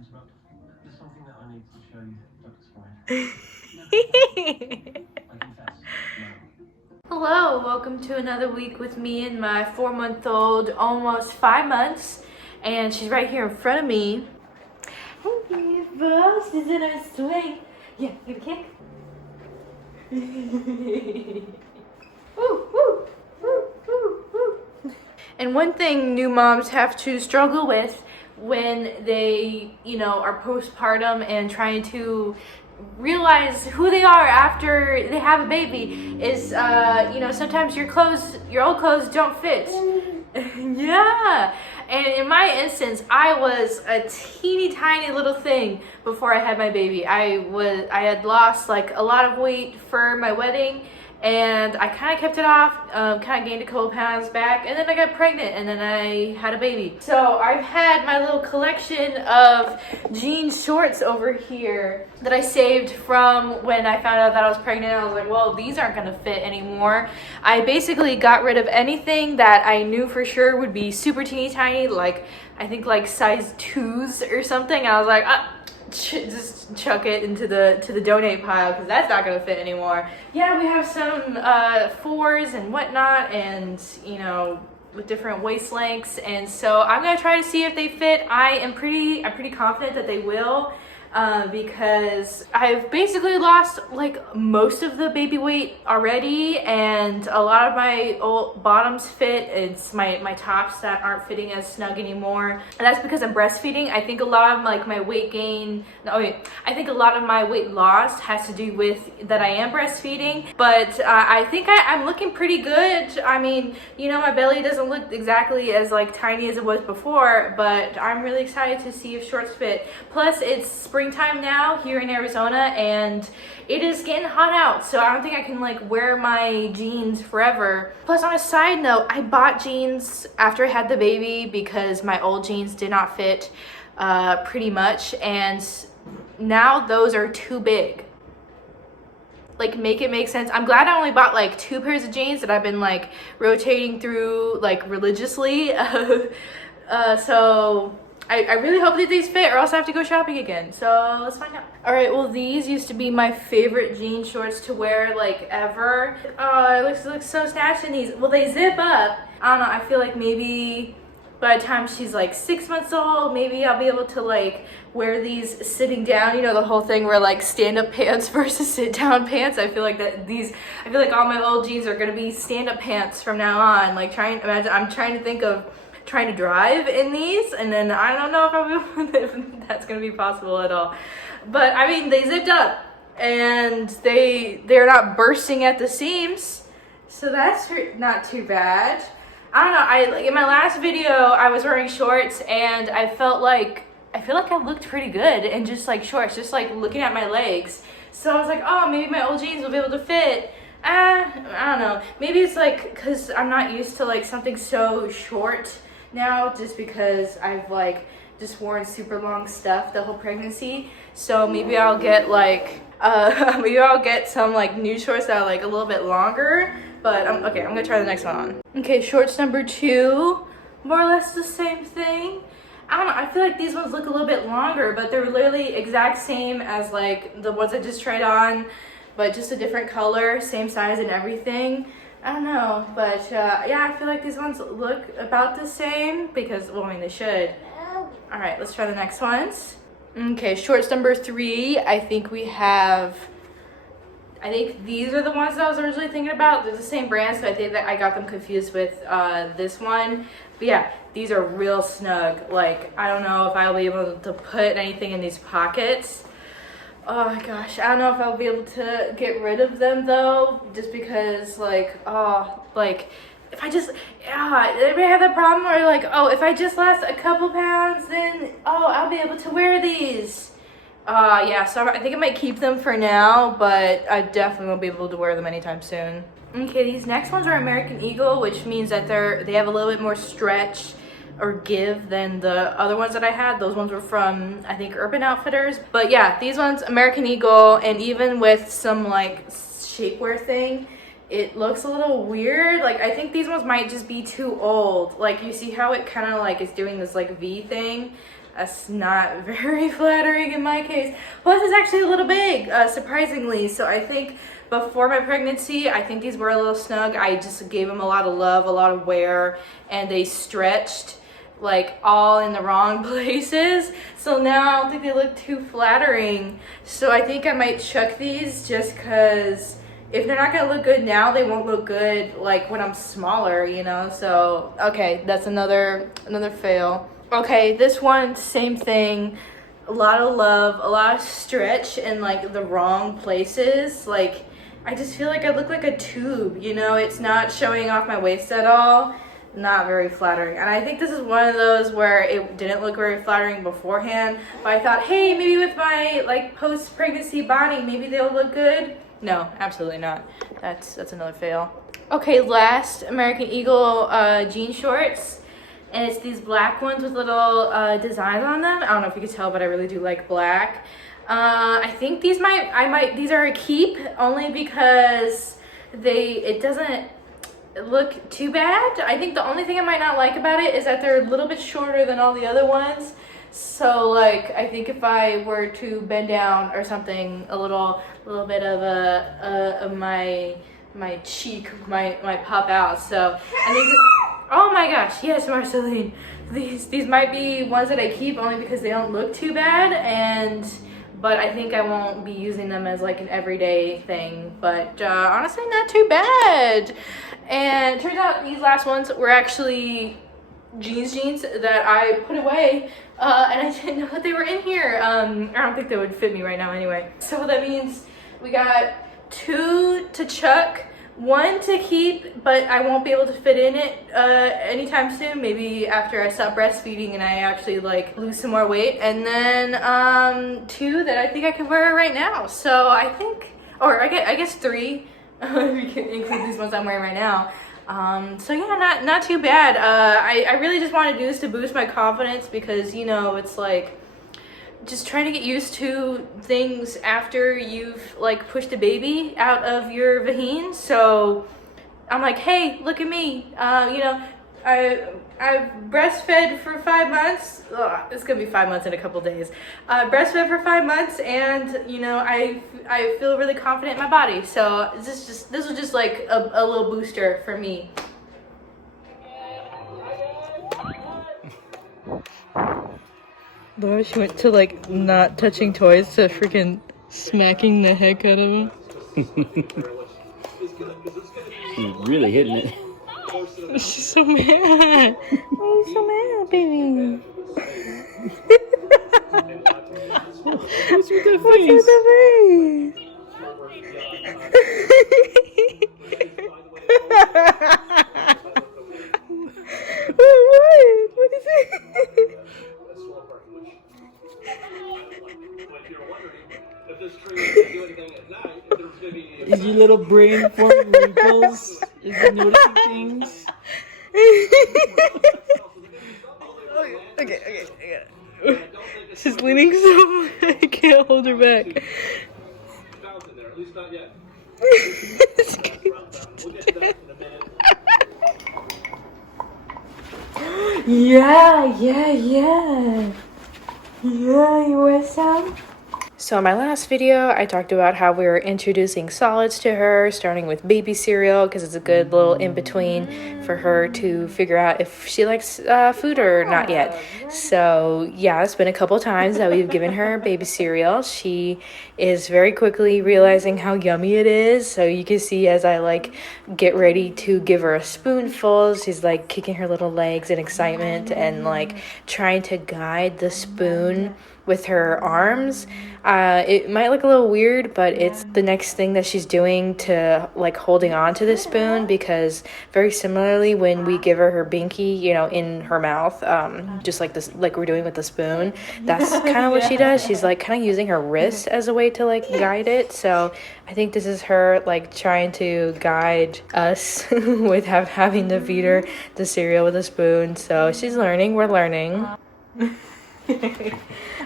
interrupt. There's something that I need to show you, Dr. Smythe. I confess. No. Hello, welcome to another week with me and my 4-month-old, almost 5 months, and she's right here in front of me. Hey, boss, she's in her swing. Yeah, give a kick. Woo, woo, woo, woo, woo. And one thing new moms have to struggle with when they, are postpartum and trying to realize who they are after they have a baby is, sometimes your old clothes don't fit. Yeah. And in my instance, I was a teeny tiny little thing before I had my baby. I had lost like a lot of weight for my wedding, and I kind of kept it off, kind of gained a couple pounds back, and then I got pregnant, and then I had a baby. So I've had my little collection of jean shorts over here that I saved from when I found out that I was pregnant. I was like, well, these aren't gonna fit anymore. I basically got rid of anything that I knew for sure would be super teeny tiny, like I think like size 2s or something. I was like, just chuck it into the donate pile because that's not gonna fit anymore. Yeah, we have some 4s and whatnot, and with different waist lengths, and so I'm gonna try to see if they fit. I'm pretty confident that they will. Because I've basically lost like most of the baby weight already, and a lot of my old bottoms fit. It's my tops that aren't fitting as snug anymore, and that's because I'm breastfeeding. I think a lot of like my weight gain, I think a lot of my weight loss has to do with that I am breastfeeding, but I think I'm looking pretty good. I mean, my belly doesn't look exactly as like tiny as it was before, but I'm really excited to see if shorts fit. Plus it's springtime now here in Arizona, and it is getting hot out, so I don't think I can like wear my jeans forever. Plus, on a side note, I bought jeans after I had the baby because my old jeans did not fit pretty much, and now those are too big. Like, make it make sense. I'm glad I only bought like 2 pairs of jeans that I've been like rotating through like religiously. So I really hope that these fit, or else I have to go shopping again. So let's find out. All right, well, these used to be my favorite jean shorts to wear like ever. Oh, it looks so snatched in these. Well, they zip up. I don't know, I feel like maybe by the time she's like 6 months old, maybe I'll be able to like wear these sitting down, the whole thing where like stand-up pants versus sit-down pants. I feel like all my old jeans are gonna be stand-up pants from now on. Like, I'm trying to think of trying to drive in these, and then I don't know if that's gonna be possible at all. But I mean, they zipped up and they're not bursting at the seams, so that's not too bad. I don't know, in my last video I was wearing shorts, and I feel like I looked pretty good in just like shorts, just like looking at my legs. So I was like, oh, maybe my old jeans will be able to fit. I don't know, maybe it's like because I'm not used to like something so short now, just because I've like just worn super long stuff the whole pregnancy. So maybe I'll get like maybe I'll get some like new shorts that are like a little bit longer. But I'm gonna try the next one on. Okay, shorts number 2, more or less the same thing. I don't know, I feel like these ones look a little bit longer, but they're literally exact same as like the ones I just tried on, but just a different color, same size and everything. I don't know, but yeah, I feel like these ones look about the same because, well, I mean, they should. All right, let's try the next ones. Okay, shorts number 3. I think these are the ones that I was originally thinking about. They're the same brand, so I think that I got them confused with this one. But yeah, these are real snug. Like, I don't know if I'll be able to put anything in these pockets. Oh my gosh, I don't know if I'll be able to get rid of them though, just because like, if I just, anybody have that problem where like, if I just lost a couple pounds, then, I'll be able to wear these. Yeah, so I think I might keep them for now, but I definitely won't be able to wear them anytime soon. Okay, these next ones are American Eagle, which means that they have a little bit more stretch or give than the other ones that I had. Those ones were from, I think, Urban Outfitters. But yeah, these ones, American Eagle, and even with some like shapewear thing, it looks a little weird. Like, I think these ones might just be too old. Like, you see how it kind of like is doing this like V thing? That's not very flattering in my case. Plus, it's actually a little big, surprisingly. So I think before my pregnancy, I think these were a little snug. I just gave them a lot of love, a lot of wear, and they stretched like all in the wrong places. So now I don't think they look too flattering. So I think I might chuck these just because if they're not gonna look good now, they won't look good like when I'm smaller, you know? So, okay, that's another fail. Okay, this one, same thing. A lot of love, a lot of stretch in like the wrong places. Like, I just feel like I look like a tube, you know? It's not showing off my waist at all. Not very flattering. And I think this is one of those where it didn't look very flattering beforehand, but I thought, hey, maybe with my like post-pregnancy body, maybe they'll look good. No, absolutely not. That's another fail. Okay, last American Eagle jean shorts, and it's these black ones with little designs on them. I don't know if you can tell, but I really do like black. I think these these are a keep only because it doesn't look too bad. I think the only thing I might not like about it is that they're a little bit shorter than all the other ones. So like, I think if I were to bend down or something, a little bit of my cheek might pop out. So I think oh my gosh, yes, Marceline, these might be ones that I keep only because they don't look too bad, but I think I won't be using them as like an everyday thing. But honestly, not too bad. And it turns out these last ones were actually jeans that I put away, and I didn't know that they were in here. I don't think they would fit me right now anyway. So that means we got 2 to chuck, 1 to keep, but I won't be able to fit in it anytime soon. Maybe after I stop breastfeeding and I actually like lose some more weight. And then 2 that I think I can wear right now. So I think, or I guess 3. We can include these ones I'm wearing right now. So yeah, not too bad. I really just want to do this to boost my confidence because, you know, it's like just trying to get used to things after you've like pushed a baby out of your vagine. So I'm like, hey, look at me. You know, I've breastfed for 5 months. Ugh, it's gonna be 5 months in a couple days. Breastfed for 5 months, and you know, I feel really confident in my body. So this was just like a little booster for me. Laura, she went to like not touching toys to freaking smacking the heck out of them. She's really hitting it. She's so mad. Oh, you're so mad, baby. What's with that face? What's with the face? What is it? Is your little brain forming wrinkles? Is it noticing things? Okay, I got it. She's leaning so much, I can't hold her back. Yeah, you want some? So in my last video, I talked about how we were introducing solids to her, starting with baby cereal, because it's a good little in-between for her to figure out if she likes food or not yet. So yeah, it's been a couple times that we've given her baby cereal. She is very quickly realizing how yummy it is. So you can see as I like get ready to give her a spoonful, she's like kicking her little legs in excitement and like trying to guide the spoon with her arms. It might look a little weird, but it's the next thing that she's doing to like holding on to the spoon, because very similarly when we give her binky, you know, in her mouth, just like this, like we're doing with the spoon, that's kind of what she does. She's like kind of using her wrist as a way to like guide it. So I think this is her like trying to guide us with having to feed her the cereal with a spoon. So she's learning, we're learning.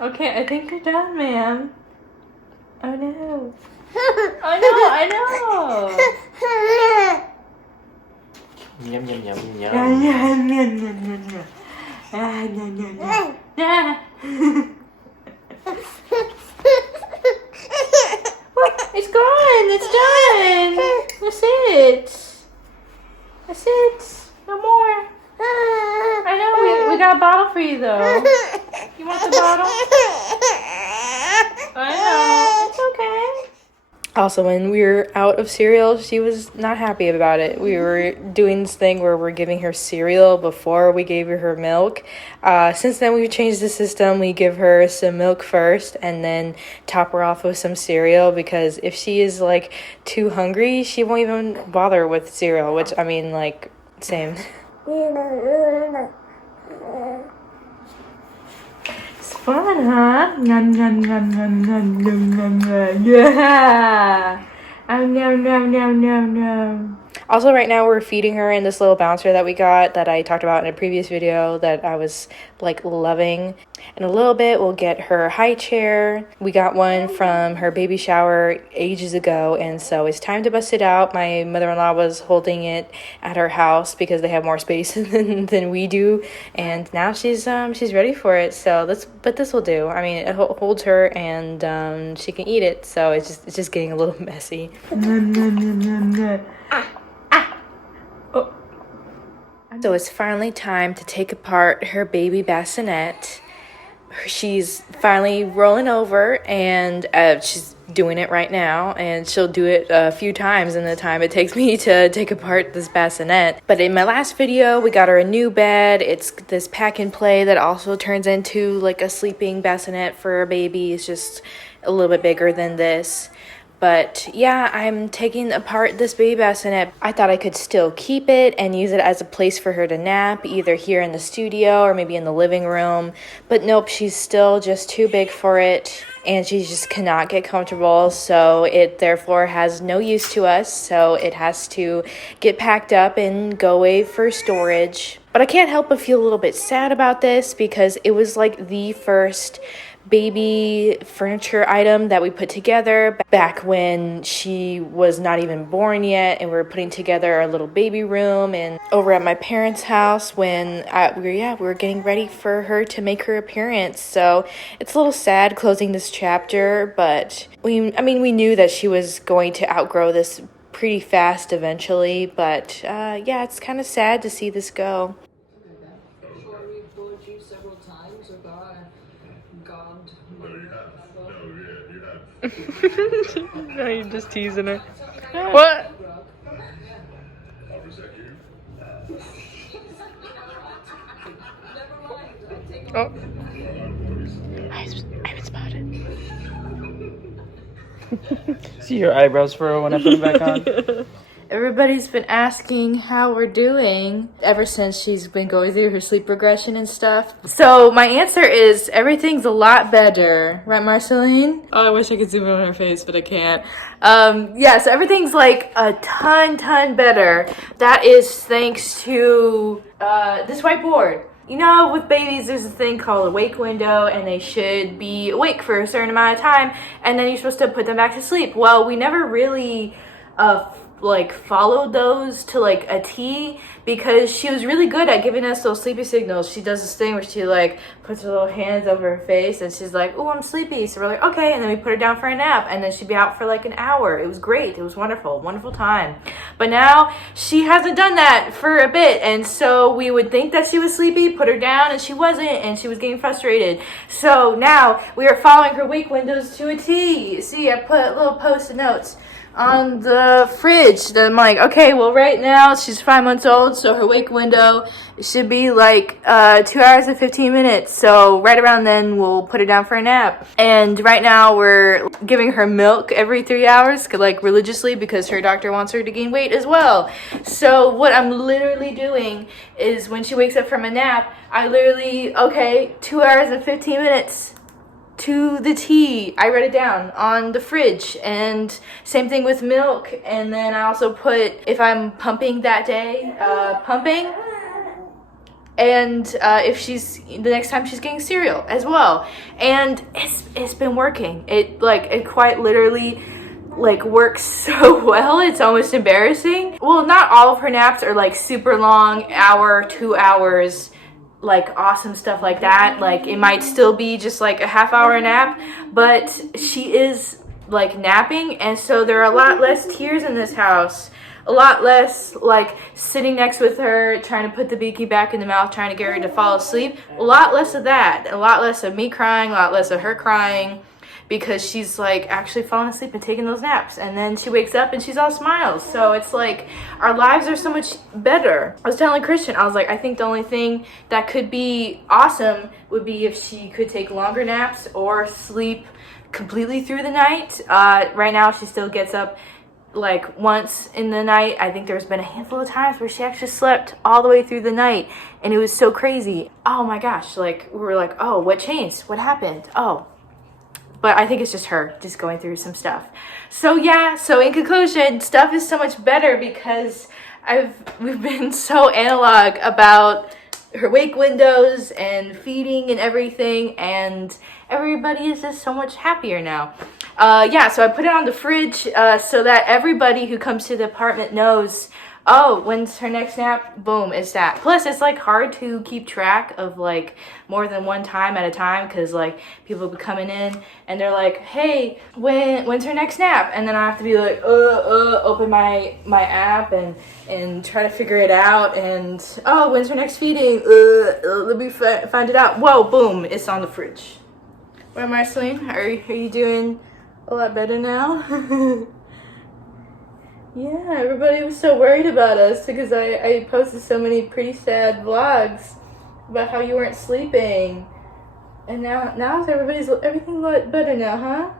Okay, I think you're done, ma'am. Oh no. I know. Yum, yum, yum, yum. It's gone. It's done. That's it. That's it. No more. I know. We got a bottle for you though. You want the bottle? I know. It's okay. Also, when we were out of cereal, she was not happy about it. We were doing this thing where we're giving her cereal before we gave her milk. Since then, we've changed the system. We give her some milk first and then top her off with some cereal, because if she is like too hungry, she won't even bother with cereal, which I mean, like, same. It's fun, huh? Nom, nom, nom, nom, nom, nom, nom, nom. Yeah. Nom, nom, nom, nom, nom. Also, right now we're feeding her in this little bouncer that we got that I talked about in a previous video that I was like loving. In a little bit, we'll get her high chair. We got one from her baby shower ages ago, and so it's time to bust it out. My mother-in-law was holding it at her house because they have more space than we do, and now she's ready for it. So but this will do. I mean, it holds her, and she can eat it. So it's just getting a little messy. Oh. So it's finally time to take apart her baby bassinet. She's finally rolling over, and she's doing it right now, and she'll do it a few times in the time it takes me to take apart this bassinet. But in my last video, we got her a new bed. It's this pack and play that also turns into like a sleeping bassinet for a baby. It's just a little bit bigger than this. But yeah, I'm taking apart this baby bassinet. I thought I could still keep it and use it as a place for her to nap, either here in the studio or maybe in the living room. But nope, she's still just too big for it, and she just cannot get comfortable, so it therefore has no use to us. So it has to get packed up and go away for storage. But I can't help but feel a little bit sad about this, because it was like the first baby furniture item that we put together back when she was not even born yet, and we were putting together our little baby room and over at my parents' house when we were getting ready for her to make her appearance. So it's a little sad closing this chapter, but we knew that she was going to outgrow this pretty fast eventually. But yeah, it's kind of sad to see this go. No, you're just teasing her. What? Oh. I've been spotted. See your eyebrows furrow when I put it back on? Everybody's been asking how we're doing ever since she's been going through her sleep regression and stuff. So my answer is everything's a lot better. Right, Marceline? Oh, I wish I could zoom in on her face, but I can't. Yeah, so everything's like a ton better. That is thanks to this whiteboard. You know, with babies, there's a thing called a wake window, and they should be awake for a certain amount of time, and then you're supposed to put them back to sleep. Well, we never really followed those to like a T, because she was really good at giving us those sleepy signals. She does this thing where she like puts her little hands over her face and she's like, "Oh, I'm sleepy." So we're like, okay, and then we put her down for a nap, and then she'd be out for like an hour. It was great. It was wonderful time. But now she hasn't done that for a bit, and so we would think that she was sleepy, put her down, and she wasn't, and she was getting frustrated. So now we are following her wake windows to a T. See, I put little post-it notes on the fridge. Then I'm like, okay, well, right now she's 5 months old, so her wake window should be like 2 hours and 15 minutes. So right around then we'll put her down for a nap. And right now we're giving her milk every 3 hours, like religiously, because her doctor wants her to gain weight as well. So what I'm literally doing is when she wakes up from a nap, I literally, okay, 2 hours and 15 minutes. To the T. I write it down on the fridge, and same thing with milk. And then I also put, if I'm pumping that day, pumping, and if she's the next time she's getting cereal as well. And it's been working. It quite literally like works so well, it's almost embarrassing. Well, not all of her naps are like super long, hour, 2 hours, like awesome stuff like that. Like it might still be just like a half-hour nap, but she is like napping, and so there are a lot less tears in this house. A lot less like sitting next with her, trying to put the beaky back in the mouth, trying to get her to fall asleep. A lot less of that. A lot less of me crying, a lot less of her crying, because she's like actually falling asleep and taking those naps. And then she wakes up and she's all smiles. So it's like our lives are so much better. I was telling Christian, I was like, I think the only thing that could be awesome would be if she could take longer naps or sleep completely through the night. Right now she still gets up like once in the night. I think there's been a handful of times where she actually slept all the way through the night, and it was so crazy. Oh my gosh, like we were like, oh, what changed? What happened? Oh, but I think it's just her just going through some stuff. So yeah, so in conclusion, stuff is so much better because we've been so analog about her wake windows and feeding and everything, and everybody is just so much happier now. Yeah, so I put it on the fridge so that everybody who comes to the apartment knows, oh, when's her next nap? Boom, it's that. Plus, it's like hard to keep track of like more than one time at a time, because like people be coming in and they're like, hey, when's her next nap? And then I have to be like, open my app and try to figure it out. And oh, when's her next feeding? Let me find it out. Whoa, boom, it's on the fridge. What, Marceline? Are you doing a lot better now? Yeah, everybody was so worried about us because I posted so many pretty sad vlogs about how you weren't sleeping. And now everything better now, huh?